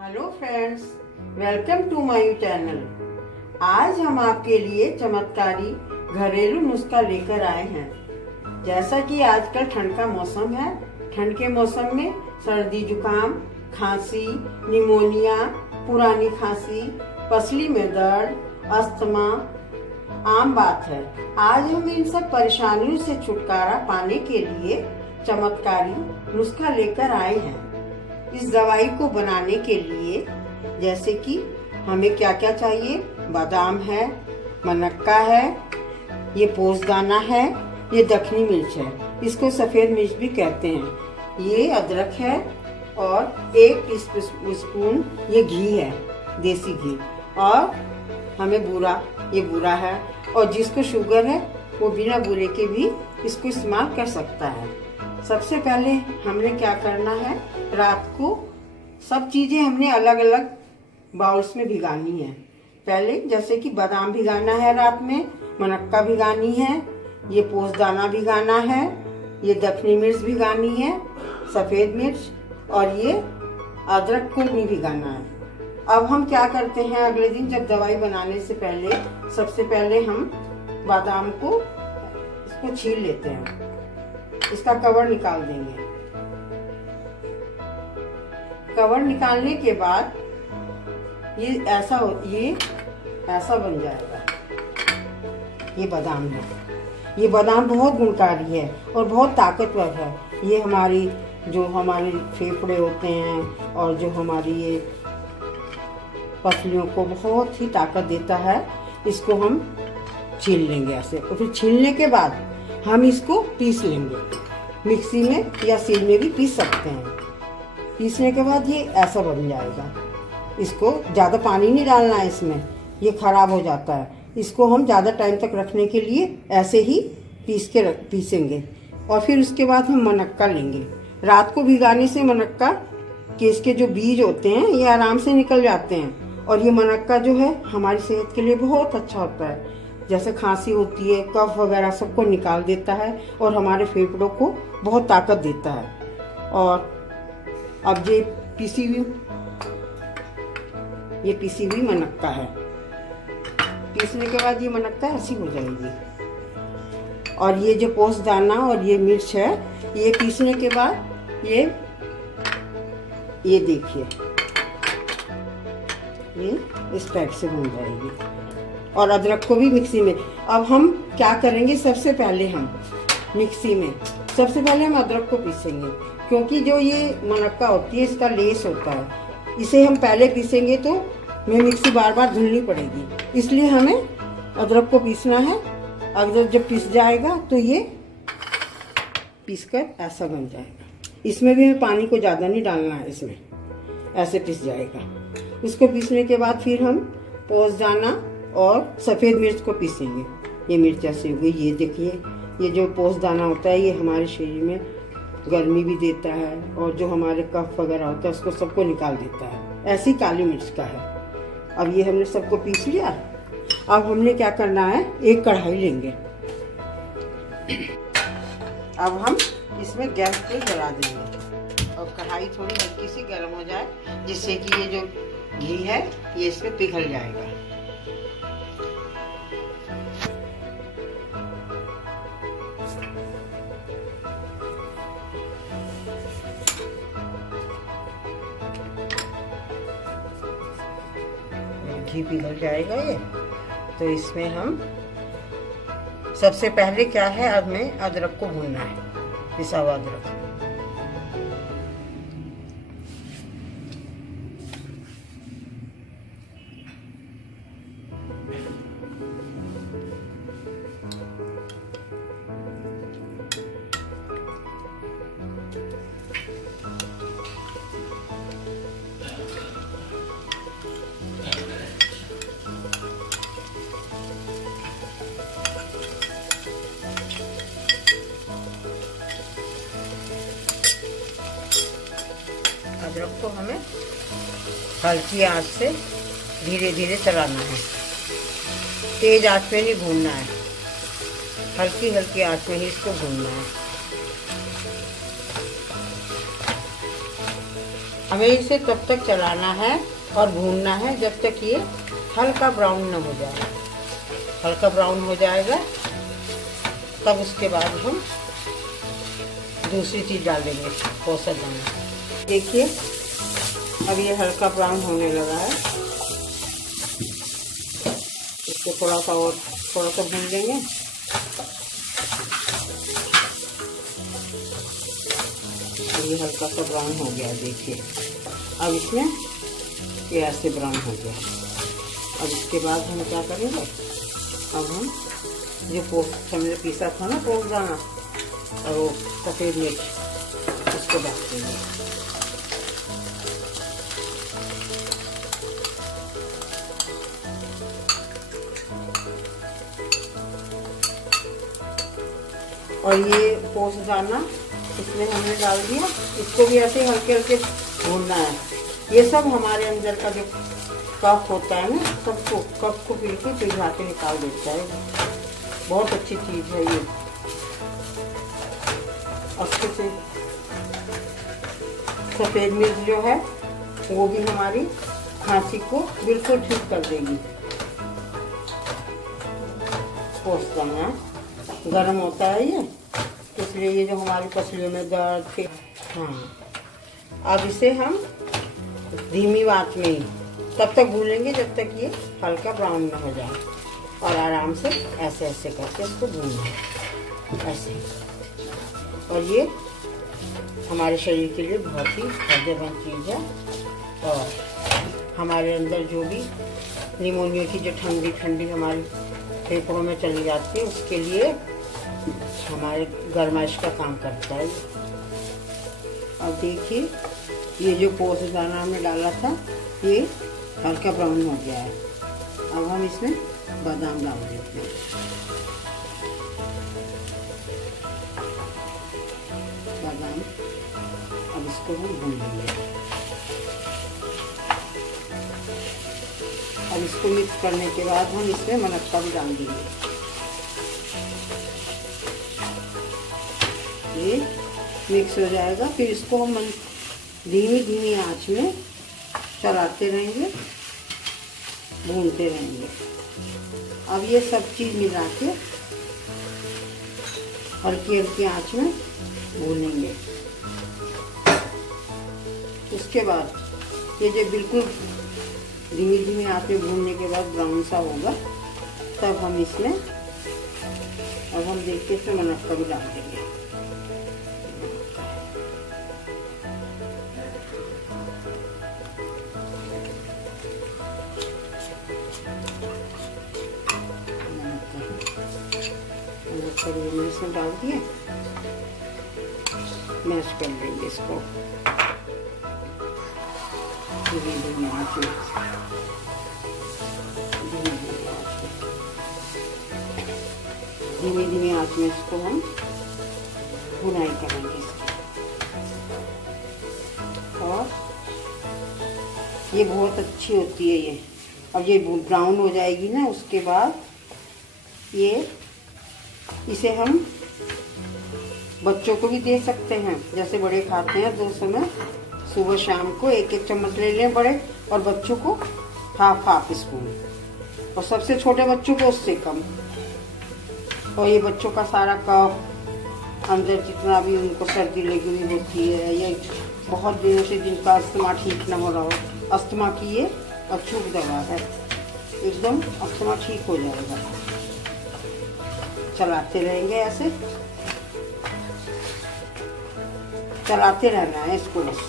Hello friends, welcome to my channel. आज हम आपके लिए चमत्कारी घरेलू नुस्खा लेकर आए हैं। जैसा कि आजकल ठंड का मौसम है, ठंड के मौसम में सर्दी जुकाम, खांसी, निमोनिया, पुरानी खांसी, पसली में दर्द, अस्थमा आम बात है। आज हम इन सब परेशानियों से छुटकारा पाने के लिए चमत्कारी नुस्खा लेकर आए हैं। इस दवाई को बनाने के लिए जैसे कि हमें क्या क्या चाहिए, बादाम है, मनक्का है, ये पोसदाना है, ये दखनी मिर्च है, इसको सफ़ेद मिर्च भी कहते हैं, ये अदरक है और 1 टीस्पून ये घी है, देसी घी। और हमें बूरा, ये बूरा है, और जिसको शुगर है वो बिना बूरे के भी इसको इस्तेमाल कर सकता है। सबसे पहले हमने क्या करना है, रात को सब चीज़ें हमने अलग अलग बाउल्स में भिगानी है। पहले जैसे कि बादाम भिगाना है रात में, मनक्का भिगानी है, ये पोसदाना भिगाना है, ये दखनी मिर्च भिगानी है, सफ़ेद मिर्च, और ये अदरक को भी भिगाना है। अब हम क्या करते हैं, अगले दिन जब दवाई बनाने से पहले सबसे पहले हम बादाम को इसको छील लेते हैं, इसका कवर निकाल देंगे। कवर निकालने के बाद ये ऐसा बन जाएगा। ये बादाम है, ये बादाम बहुत गुणकारी है और बहुत ताकतवर है। ये हमारे फेफड़े होते हैं और जो हमारी ये पसलियों को बहुत ही ताकत देता है। इसको हम छील लेंगे ऐसे, और फिर छीलने के बाद हम इसको पीस लेंगे, मिक्सी में या सील में भी पीस सकते हैं। पीसने के बाद ये ऐसा बन जाएगा। इसको ज़्यादा पानी नहीं डालना है इसमें, ये खराब हो जाता है। इसको हम ज़्यादा टाइम तक रखने के लिए ऐसे ही पीसेंगे। और फिर उसके बाद हम मनक्का लेंगे। रात को भिगाने से मनक्का के इसके जो बीज होते हैं ये आराम से निकल जाते हैं, और ये मनक्का जो है हमारी सेहत के लिए बहुत अच्छा होता है। जैसे खांसी होती है, कफ वगैरह सबको निकाल देता है और हमारे फेफड़ों को बहुत ताकत देता है। और अब ये पीसी हुई मनक्का है। पीसने के बाद ये मनक्का ऐसी हो जाएगी। और ये जो पोसदाना और ये मिर्च है, ये पीसने के बाद ये देखिए, ये इस टाइप से बन जाएगी। और अदरक को भी मिक्सी में। अब हम क्या करेंगे, सबसे पहले हम अदरक को पीसेंगे, क्योंकि जो ये मनक्का होती है इसका लेस होता है। इसे हम पहले पीसेंगे तो हमें मिक्सी बार बार धुलनी पड़ेगी, इसलिए हमें अदरक को पीसना है। अदरक जब पिस जाएगा तो ये पीसकर ऐसा बन जाएगा। इसमें भी हमें पानी को ज़्यादा नहीं डालना है, इसमें ऐसे पिस जाएगा। उसको पीसने के बाद फिर हम पोसदाना और सफ़ेद मिर्च को पीसेंगे। ये मिर्च ऐसे हो गई। ये देखिए, ये जो पोसदाना होता है ये हमारे शरीर में गर्मी भी देता है, और जो हमारे कफ वगैरह होता है उसको सबको निकाल देता है। ऐसी काली मिर्च का है। अब ये हमने सबको पीस लिया। अब हमने क्या करना है, एक कढ़ाई लेंगे। अब हम इसमें गैस पे जला देंगे और कढ़ाई थोड़ी हल्की सी गर्म हो जाए, जिससे कि ये जो घी है ये इसमें पिघल जाएगा। घी पिघल जाएगा ये, तो इसमें हम सबसे पहले क्या है, अब हमें अदरक को भूनना है, पिसा हुआ अदरक। अदरक को हमें हल्की आंच से धीरे धीरे चलाना है, तेज आंच में नहीं भूनना है, हल्की हल्की आंच में ही इसको भूनना है। हमें इसे तब तक चलाना है और भूनना है जब तक ये हल्का ब्राउन न हो जाए। हल्का ब्राउन हो जाएगा तब उसके बाद हम दूसरी चीज़ डाल देंगे, पोसा दाना। देखिए अब ये हल्का ब्राउन होने लगा है। इसको थोड़ा सा भून लेंगे। ये हल्का सा ब्राउन हो गया, देखिए। अब इसमें ये ऐसे ब्राउन हो गया। अब इसके बाद हम क्या करेंगे, अब हम जो पोस्ट हमने पीसा था ना, पोस्ट दाना और वो सफ़ेद मिर्च, उसको डाल देंगे। और ये पोस्ट दाना इसमें हमने डाल दिया। इसको भी ऐसे हल्के हल्के भूनना है। ये सब हमारे अंदर का जो कफ होता है ना, सबको कफ को बिल्कुल पिघला के निकाल देता है। बहुत अच्छी चीज़ है ये। अच्छे से सफ़ेद मिर्च जो है वो भी हमारी खांसी को बिल्कुल ठीक कर देगी। पोस्त दाना गर्म होता है ये, इसलिए ये जो हमारी पसलियों में दर्द थे। हाँ, अब इसे हम धीमी आंच में ही तब तक भूनेंगे जब तक ये हल्का ब्राउन न हो जाए। और आराम से ऐसे ऐसे करके इसको भूनना ऐसे। और ये हमारे शरीर के लिए बहुत ही फायदेमंद चीज़ है। और हमारे अंदर जो भी निमोनिया की जो ठंडी ठंडी हमारी फेफड़ों में चली जाती है, उसके लिए हमारे गर्माइश का काम करता है। अब देखिए ये जो पोस्ट दाना हमने डाला था ये हल्का ब्राउन हो गया है। अब हम इसमें बादाम डाल देते हैं। बादाम अब इसको हम भून लेंगे। अब इसको मिक्स करने के बाद हम इसमें मनक्का भी डाल देंगे। ये मिक्स हो जाएगा, फिर इसको हम धीमी धीमी आंच में चलाते रहेंगे, भूनते रहेंगे। अब ये सब चीज़ मिला के हल्की हल्की आंच में भूनेंगे। उसके बाद ये जो बिल्कुल धीमी धीमी आंच में भूनने के बाद ब्राउन सा होगा, तब हम इसमें अब हम देखते हैं इसमें मनक्का भी डाल देंगे। इसमें डाल दिए, मैश कर लेंगे इसको धीमी धीमी आंच में। धीमी धीमी आंच में इसको हम भुनाई करेंगे इसकी। और ये बहुत अच्छी होती है ये। अब ये ब्राउन हो जाएगी ना, उसके बाद ये इसे हम बच्चों को भी दे सकते हैं, जैसे बड़े खाते हैं तो समय सुबह शाम को एक एक चम्मच ले लें बड़े, और बच्चों को हाफ स्पून, और सबसे छोटे बच्चों को उससे कम। और ये बच्चों का सारा कफ अंदर जितना भी उनको सर्दी लगी हुई होती है, या बहुत दिनों से जिनका अस्थमा ठीक ना हो रहा हो, अस्थमा की ये अचूक दवा है, एकदम अस्थमा ठीक हो जाएगा। चलाते रहेंगे, ऐसे चलाते रहना है इसको बस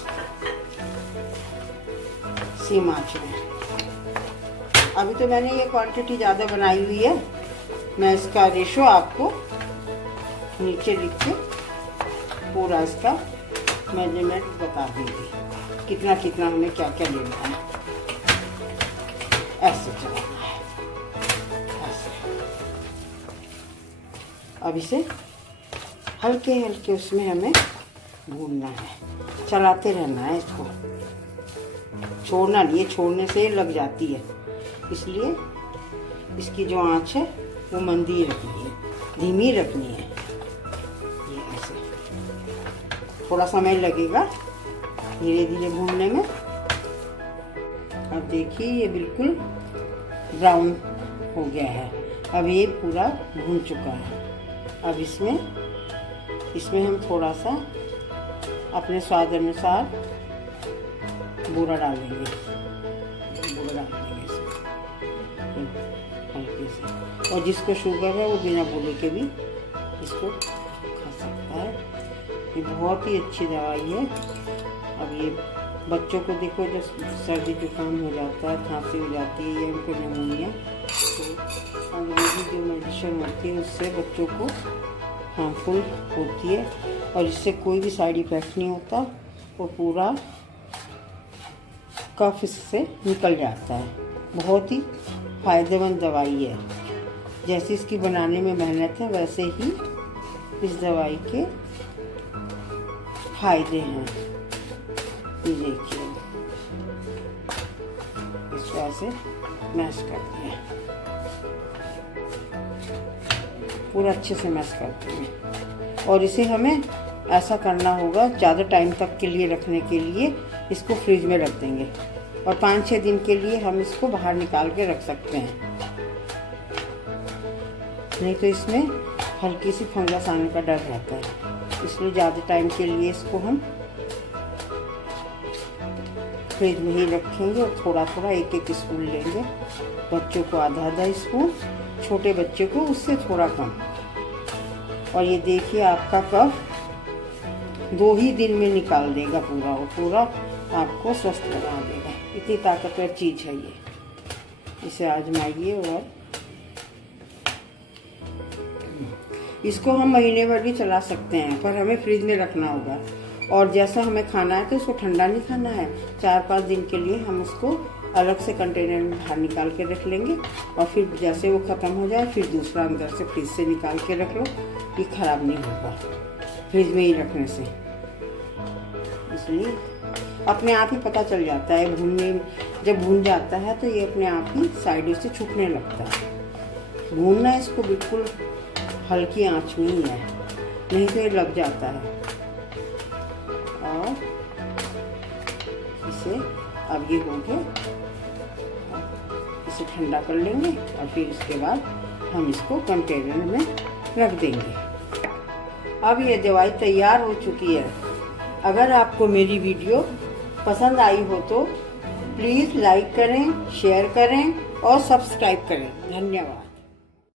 सीम आंच में। अभी तो मैंने ये क्वांटिटी ज़्यादा बनाई हुई है, मैं इसका रेशो आपको नीचे लिख के पूरा इसका मेजरमेंट बता दूंगी, कितना कितना हमें क्या क्या लेना है। ऐसे चलाना है, ऐसे। अब इसे हल्के हल्के उसमें हमें भूनना है, चलाते रहना है इसको, छोड़ना नहीं है, छोड़ने से लग जाती है, इसलिए इसकी जो आंच है वो मंदी रखनी है, धीमी रखनी है। ये ऐसे थोड़ा समय लगेगा धीरे धीरे भूनने में। अब देखिए ये बिल्कुल ब्राउन हो गया है। अब ये पूरा भून चुका है। अब इसमें हम थोड़ा सा अपने स्वाद अनुसार बूरा डालेंगे इसमें हल्के से। और जिसको शुगर है वो बिना बूरे के भी इसको खा सकता है। ये बहुत ही अच्छी दवाई है। अब ये बच्चों को देखो, जब सर्दी जुकाम हो जाता है, खांसी हो जाती है या उनको निमोनिया, तो अंग्रेजी जो मेडिसिन होती है उससे बच्चों को हार्मफुल होती है और इससे कोई भी साइड इफ़ेक्ट नहीं होता और पूरा कफ इससे निकल जाता है। बहुत ही फ़ायदेमंद दवाई है। जैसे इसकी बनाने में मेहनत है वैसे ही इस दवाई के फायदे हैं। ये देखिए, इसको ऐसे मैश करते हैं, पूरा अच्छे से मैश करते हैं। और इसे हमें ऐसा करना होगा, ज़्यादा टाइम तक के लिए रखने के लिए इसको फ्रिज में रख देंगे और 5-6 दिन के लिए हम इसको बाहर निकाल के रख सकते हैं। नहीं तो इसमें हल्की सी फंगस आने का डर रहता है, इसलिए ज़्यादा टाइम के लिए इसको हम फ्रिज में ही रखेंगे और थोड़ा थोड़ा एक स्पून लेंगे। बच्चों को आधा स्पून, छोटे बच्चे को उससे थोड़ा कम। और ये देखिए आपका कफ 2 ही दिन में निकाल देगा पूरा, और पूरा आपको स्वस्थ बना देगा। इतनी ताकतवर चीज़ है ये। इसे आजमाइए। और इसको हम महीने भर भी चला सकते हैं, पर हमें फ्रिज में रखना होगा। और जैसा हमें खाना है तो इसको ठंडा नहीं खाना है। 4-5 दिन के लिए हम उसको अलग से कंटेनर में बाहर निकाल के रख लेंगे और फिर जैसे वो ख़त्म हो जाए फिर दूसरा अंदर से फ्रिज से निकाल के रख लो। ये ख़राब नहीं होगा फ्रिज में ही रखने से। इसलिए अपने आप ही पता चल जाता है भूनने, जब भून जाता है तो ये अपने आप ही साइडों से छूटने लगता है। भूनना इसको बिल्कुल हल्की आंच में ही है, नहीं तो ये लग जाता है। और इसे अब ये हो गया, इसे ठंडा कर लेंगे और फिर उसके बाद हम इसको कंटेनर में रख देंगे। अब ये दवाई तैयार हो चुकी है। अगर आपको मेरी वीडियो पसंद आई हो तो प्लीज़ लाइक करें, शेयर करें और सब्सक्राइब करें। धन्यवाद।